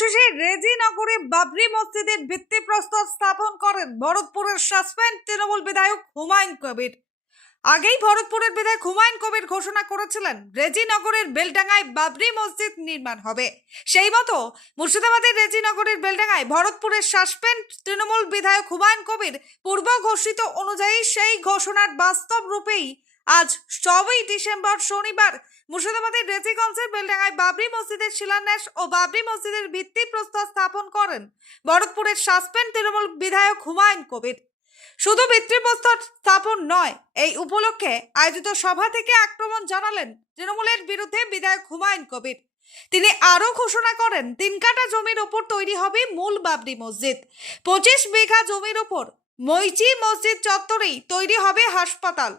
অবশেষে রেজিনগরে বাবরি মসজিদের ভিত্তিপ্রস্তর স্থাপন করেন ভরতপুরের সাসপেন্ড তৃণমূল বিধায়ক হুমায়ুন কবির। আগেই ভরতপুরের বিধায়ক হুমায়ুন কবির ঘোষণা করেছিলেন রেজিনগরের বেলডাঙ্গায় বাবরি মসজিদ নির্মাণ হবে। সেই মতো মুর্শিদাবাদের রেজিনগরের বেলডাঙ্গায় ভরতপুরের সাসপেন্ড তৃণমূল বিধায়ক হুমায়ুন কবির পূর্ব ঘোষিত অনুযায়ী সেই ঘোষণার বাস্তব রূপেই আজ 7ই ডিসেম্বর শনিবার মুর্শিদাবাদের রেজিগঞ্জের বেলডাঙ্গায় বাবরি মসজিদের শিলান্যাস ও বাবরি মসজিদের ভিত্তিপ্রস্তর স্থাপন করেন ভরতপুরের সাসপেন্ড তৃণমূল বিধায়ক হুমায়ুন কবির। শুধু ভিত্তিপ্রস্তর স্থাপন নয়, এই উপলক্ষে আয়োজিত সভা থেকে আক্রমণ জানালেন তৃণমূলের বিরুদ্ধে বিধায়ক হুমায়ুন কবির। তিনি আরও ঘোষণা করেন 3 কাঠা জমির ওপর তৈরি হবে মূল বাবরি মসজিদ। 25 বিঘা জমির ওপর মৈচি মসজিদ চত্বরেই তৈরি হবে হাসপাতাল,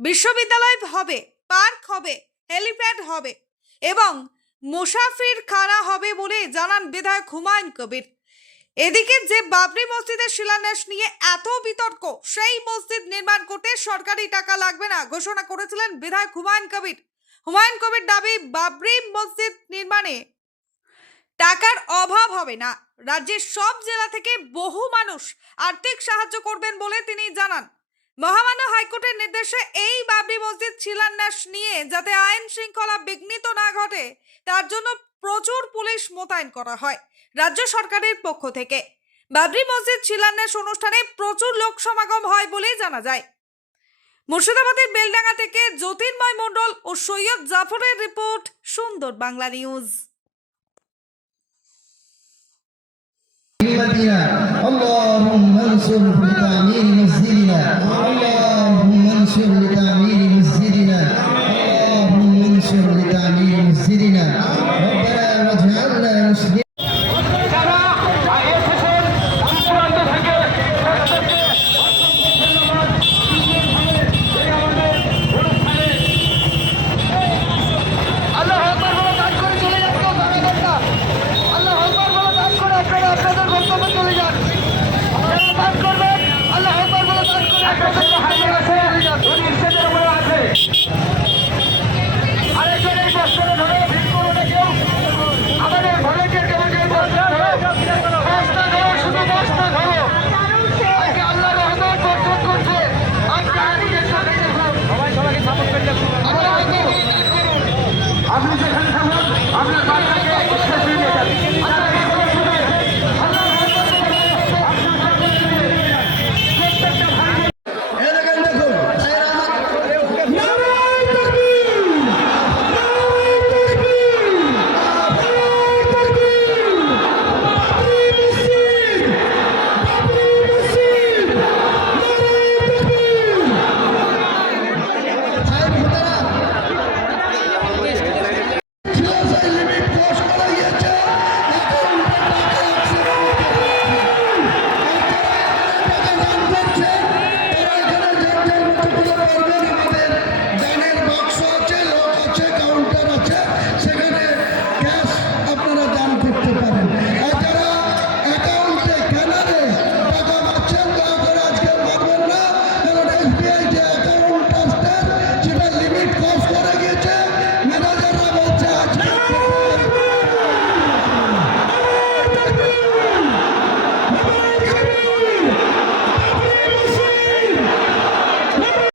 বিশ্ববিদ্যালয় হবে, পার্ক হবে, হেলিপ্যাড হবে এবং মুসাফির খানা হবে বলে জানান বিধায়ক হুমায়ুন কবির। এদিকে যে বাবরি মসজিদের শিলান্যাস নিয়ে এত বিতর্ক, সেই মসজিদ নির্মাণ করতে সরকারি টাকা লাগবে না ঘোষণা করেছিলেন বিধায়ক হুমায়ুন কবির। হুমায়ুন কবির দাবি, বাবরি মসজিদ নির্মাণে টাকার অভাব হবে না। রাজ্যের সব জেলা থেকে বহু মানুষ আর্থিক সাহায্য করবেন বলে তিনি জানান। মহামান্য হাইকোর্টের নির্দেশে এই বাবরি মসজিদ শিলান্যাস নিয়ে যাতে আইন শৃঙ্খলা বিঘ্নিত না ঘটে, তার জন্য প্রচুর পুলিশ মোতায়েন করা হয় রাজ্য সরকারের পক্ষ থেকে। বাবরি মসজিদ শিলান্যাস অনুষ্ঠানে প্রচুর লোক সমাগম হয় বলে জানা যায়। মুর্শিদাবাদের বেলডাঙ্গা থেকে জ্যোতির্ময় মণ্ডল ও সৈয়দ জাফরের রিপোর্ট, সুন্দর বাংলা নিউজ। اللهم انصر لتعمير مسجدنا اللهم انصر لتعمير مسجدنا اللهم انصر لتعمير مسجدنا ربنا واجعلنا مسلمين আপনি যেখানে থাকুন আপনার বাচ্চাকে শেষ হয়ে যাবে।